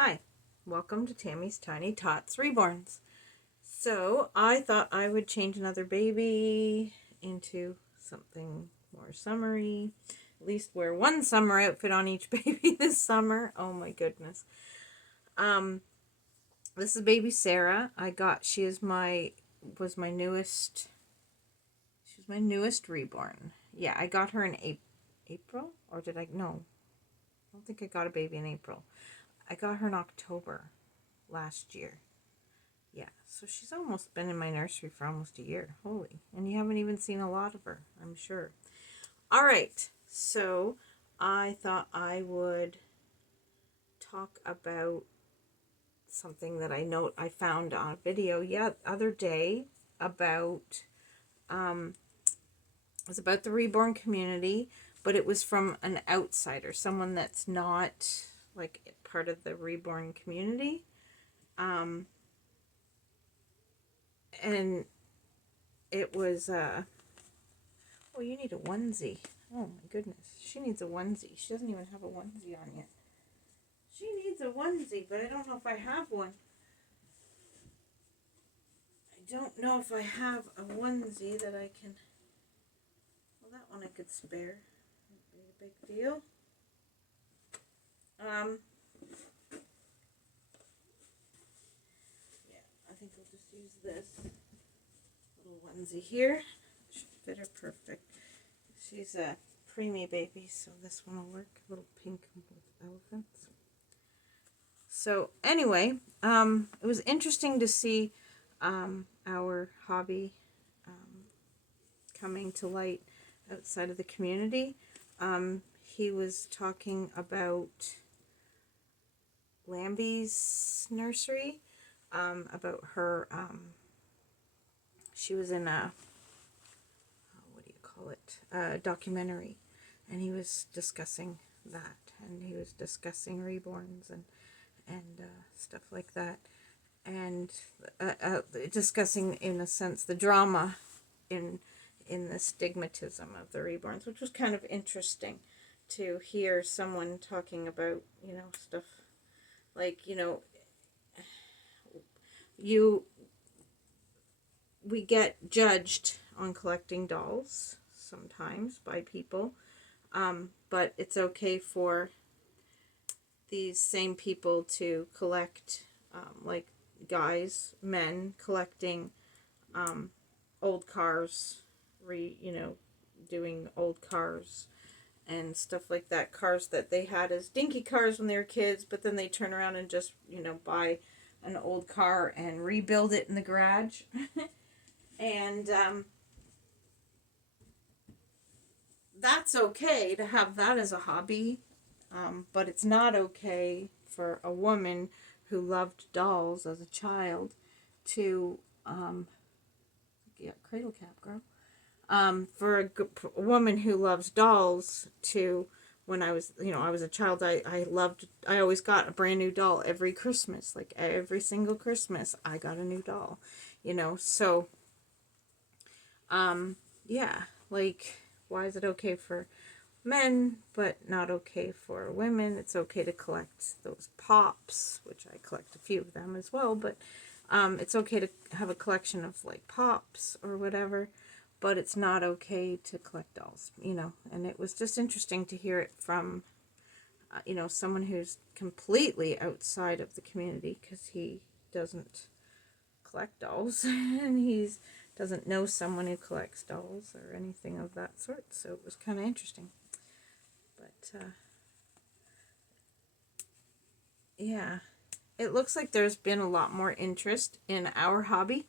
Hi, welcome to Tammy's Tiny Tots Reborns. So I thought I would change another baby into something more summery. At least wear one summer outfit on each baby this summer. Oh my goodness. Um, this is baby Sarah. She is was my newest. She was my newest reborn. Yeah, I got her in April, or did I? No, I don't think I got a baby in April. I got her in October last year. Yeah, so she's almost been in my nursery for almost a year. Holy. And you haven't even seen a lot of her, I'm sure. All right, so I thought I would talk about something that I found on a video other day about it was about the reborn community, but it was from an outsider, someone that's not like part of the reborn community. And it was oh, you need a onesie. Oh my goodness. She needs a onesie. She doesn't even have a onesie on yet. She needs a onesie, but I don't know if I have one. I don't know if I have a onesie that I can. Well, that one I could spare. Wouldn't be a big deal. Yeah, I think I'll just use this little onesie here. Should fit her perfect. She's a preemie baby, so this one will work. A little pink with elephants. So anyway, it was interesting to see our hobby coming to light outside of the community. He was talking about Lambie's nursery, about her. She was in a what do you call it? A documentary, and he was discussing that, and he was discussing reborns and stuff like that, and discussing in a sense the drama in the stigmatism of the reborns, which was kind of interesting to hear someone talking about stuff like you we get judged on collecting dolls sometimes by people, but it's okay for these same people to collect, like men collecting old cars, doing old cars and stuff like that. Cars that they had as dinky cars when they were kids, but then they turn around and just, buy an old car and rebuild it in the garage. And that's okay to have that as a hobby, but it's not okay for a woman who loved dolls as a child to, yeah, cradle cap, girl. For a woman who loves dolls to, when I was a child, I always got a brand new doll every Christmas. Like every single Christmas, I got a new doll, so, yeah, like, why is it okay for men, but not okay for women? It's okay to collect those pops, which I collect a few of them as well, but it's okay to have a collection of like pops or whatever, but it's not okay to collect dolls, and it was just interesting to hear it from, someone who's completely outside of the community, because he doesn't collect dolls and he's doesn't know someone who collects dolls or anything of that sort, so it was kind of interesting. But yeah, it looks like there's been a lot more interest in our hobby,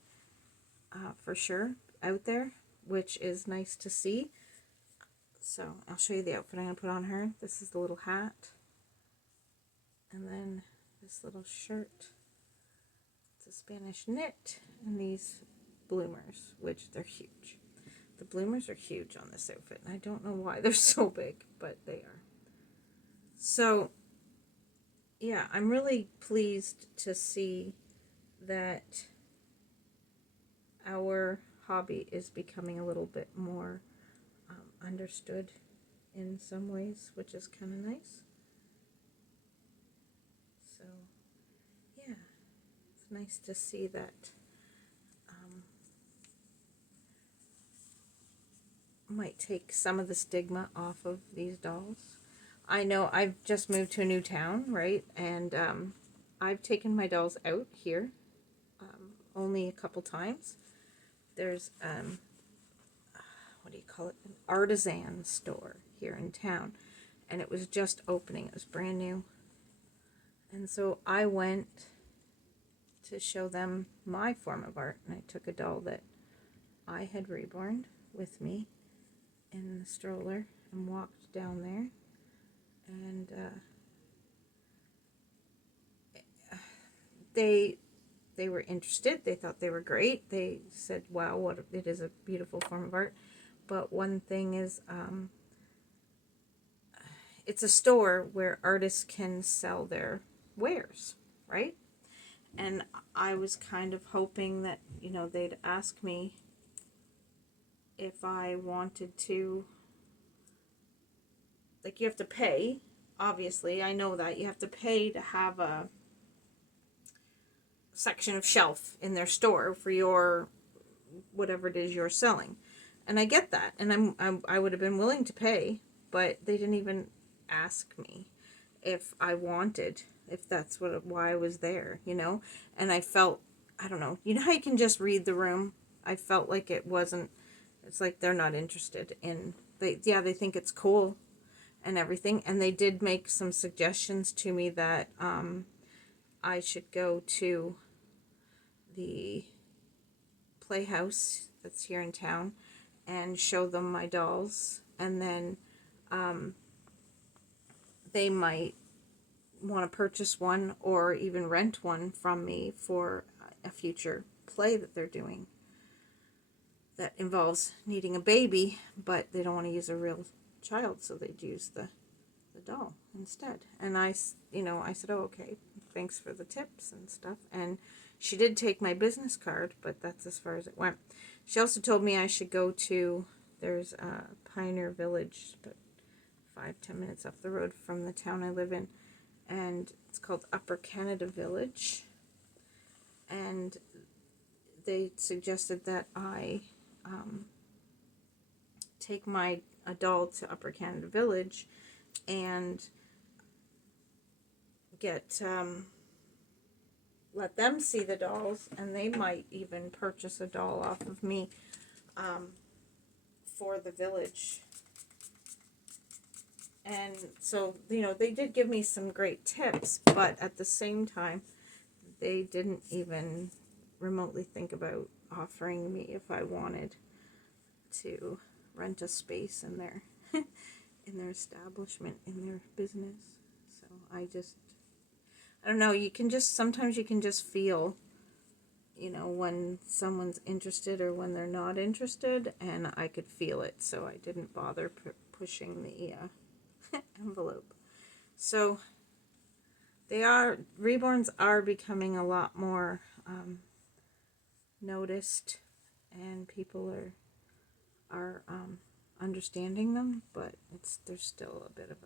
for sure, out there, which is nice to see. So I'll show you the outfit I'm going to put on her. This is the little hat, and then this little shirt. It's a Spanish knit, and these bloomers, which they're huge. The bloomers are huge on this outfit, and I don't know why they're so big, but they are. So yeah, I'm really pleased to see that our hobby is becoming a little bit more understood in some ways, which is kind of nice. So It's nice to see that might take some of the stigma off of these dolls. I know I've just moved to a new town, right? And I've taken my dolls out here only a couple times. There's, what do you call it? An artisan store here in town. And it was just opening. It was brand new. And so I went to show them my form of art. And I took a doll that I had reborn with me in the stroller and walked down there, and they were interested. They thought they were great. They said, wow, what it is a beautiful form of art. But one thing is, it's a store where artists can sell their wares, right? And I was kind of hoping that, you know, they'd ask me if I wanted to, like, you have to pay, obviously, I know that you have to pay to have a section of shelf in their store for your, whatever it is you're selling. And I get that, and I would have been willing to pay, but they didn't even ask me if I wanted, if that's why I was there, you know? And I felt, I don't know, you know how you can just read the room? I felt like it wasn't, it's like they're not interested in, they think it's cool and everything. And they did make some suggestions to me that I should go to the playhouse that's here in town and show them my dolls. And then they might want to purchase one or even rent one from me for a future play that they're doing that involves needing a baby, but they don't want to use a real child, so they'd use the doll instead. And I said, oh, okay, thanks for the tips and stuff. And she did take my business card, but that's as far as it went. She also told me I should go to, there's a Pioneer Village, but 5-10 minutes up the road from the town I live in, and it's called Upper Canada Village. And they suggested that I take my doll to Upper Canada Village and get let them see the dolls, and they might even purchase a doll off of me for the village. And so, you know, they did give me some great tips, but at the same time, they didn't even remotely think about offering me if I wanted to rent a space in their in their establishment, in their business. So I don't know, sometimes you can just feel, you know, when someone's interested or when they're not interested, and I could feel it, so I didn't bother pushing the envelope. So reborns are becoming a lot more noticed, and people are understanding them, but there's still a bit of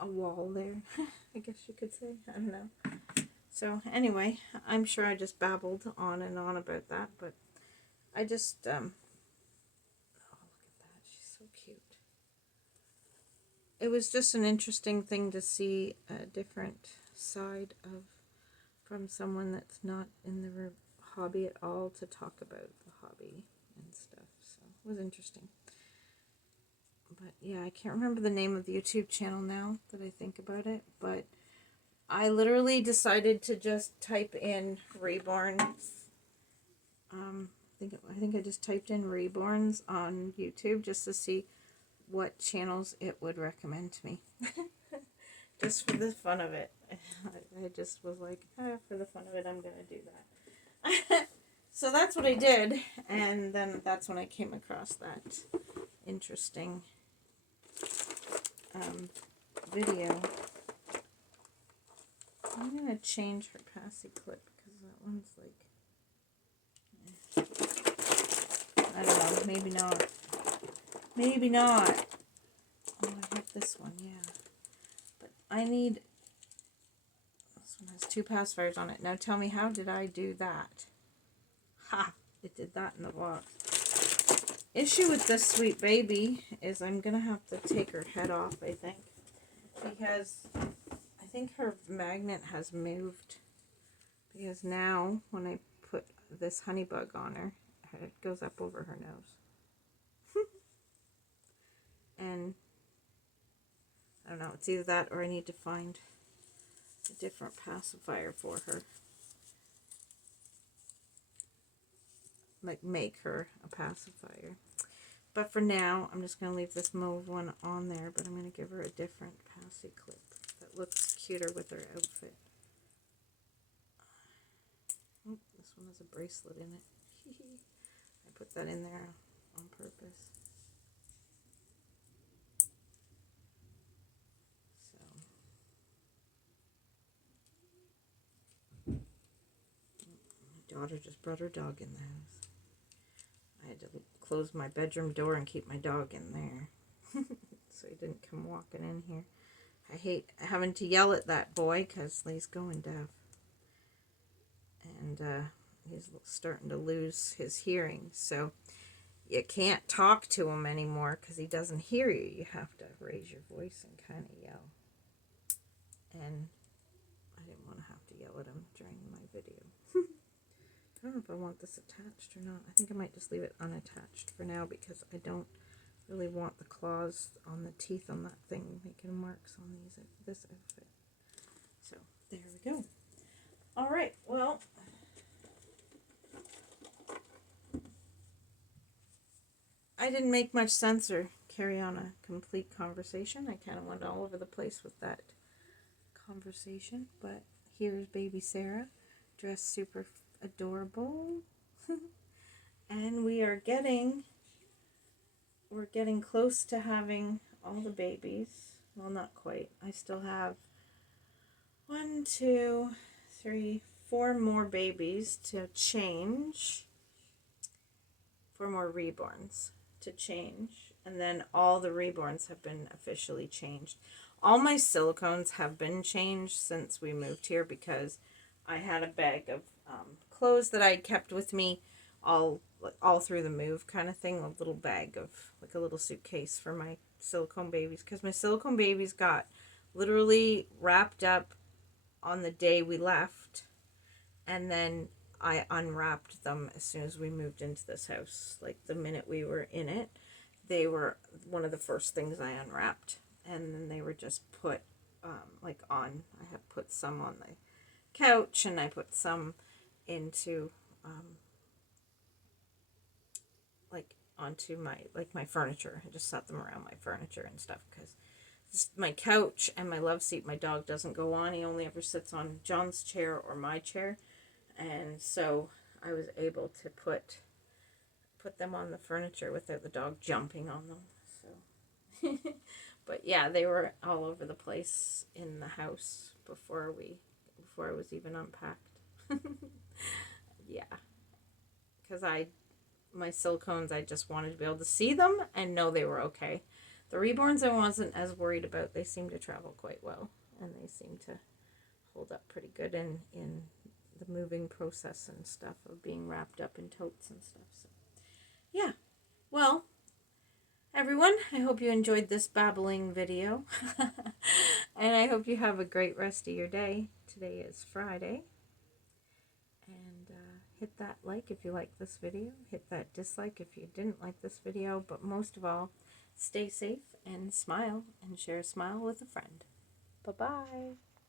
a wall there, I guess you could say. I don't know. So anyway, I'm sure I just babbled on and on about that, but I just oh, look at that, she's so cute. It was just an interesting thing to see a different side from someone that's not in the hobby at all, to talk about the hobby and stuff. So it was interesting. But yeah, I can't remember the name of the YouTube channel now that I think about it, but I literally decided to just type in Reborns. I think I just typed in Reborns on YouTube just to see what channels it would recommend to me. Just for the fun of it. I just was like, for the fun of it, I'm going to do that. So that's what I did, and then that's when I came across that interesting video. I'm going to change her passy clip because that one's like, I don't know, maybe not. Maybe not. Oh, I have this one, yeah. But I need, this It has 2 pacifiers on it. Now tell me, how did I do that? Ha! It did that in the box. Issue with this sweet baby is I'm going to have to take her head off, I think. Because I think her magnet has moved. Because now, when I put this honey bug on her, it goes up over her nose. And I don't know, it's either that or I need to find a different pacifier for her. Like, make her a pacifier. But for now, I'm just going to leave this mauve one on there, but I'm going to give her a different passy clip that looks cuter with her outfit. Oh, this one has a bracelet in it. I put that in there on purpose. So, my daughter just brought her dog in the house. I had to close my bedroom door and keep my dog in there. So he didn't come walking in here. I hate having to yell at that boy because he's going deaf. And he's starting to lose his hearing. So you can't talk to him anymore because he doesn't hear you. You have to raise your voice and kind of yell. And I didn't want to have to yell at him during my video. I don't know if I want this attached or not. I think I might just leave it unattached for now because I don't really want the claws on the teeth on that thing making marks on this outfit. So there we go. All right, well, I didn't make much sense or carry on a complete conversation. I kind of went all over the place with that conversation, but here's baby Sarah, dressed super adorable. And we're getting close to having all the babies. Well, not quite. I still have 1, 2, 3, 4 more babies to change. 4 more reborns to change. And then all the reborns have been officially changed. All my silicones have been changed since we moved here because I had a bag of clothes that I kept with me all through the move kind of thing. A little bag of, like a little suitcase for my silicone babies. Because my silicone babies got literally wrapped up on the day we left. And then I unwrapped them as soon as we moved into this house. Like the minute we were in it, they were one of the first things I unwrapped. And then they were just put like on. I have put some on the couch and I put some into like onto my furniture. I just set them around my furniture and stuff because my couch and my love seat, my dog doesn't go on. He only ever sits on John's chair or my chair. And so I was able to put them on the furniture without the dog jumping on them. So, but yeah, they were all over the place in the house before it was even unpacked. Yeah, because my silicones, I just wanted to be able to see them and know they were okay. The reborns I wasn't as worried about. They seem to travel quite well and they seem to hold up pretty good in the moving process and stuff of being wrapped up in totes and stuff. So yeah, well, everyone, I hope you enjoyed this babbling video. And I hope you have a great rest of your day. Today is Friday. And hit that like if you like this video. Hit that dislike if you didn't like this video. But most of all, stay safe and smile and share a smile with a friend. Bye-bye.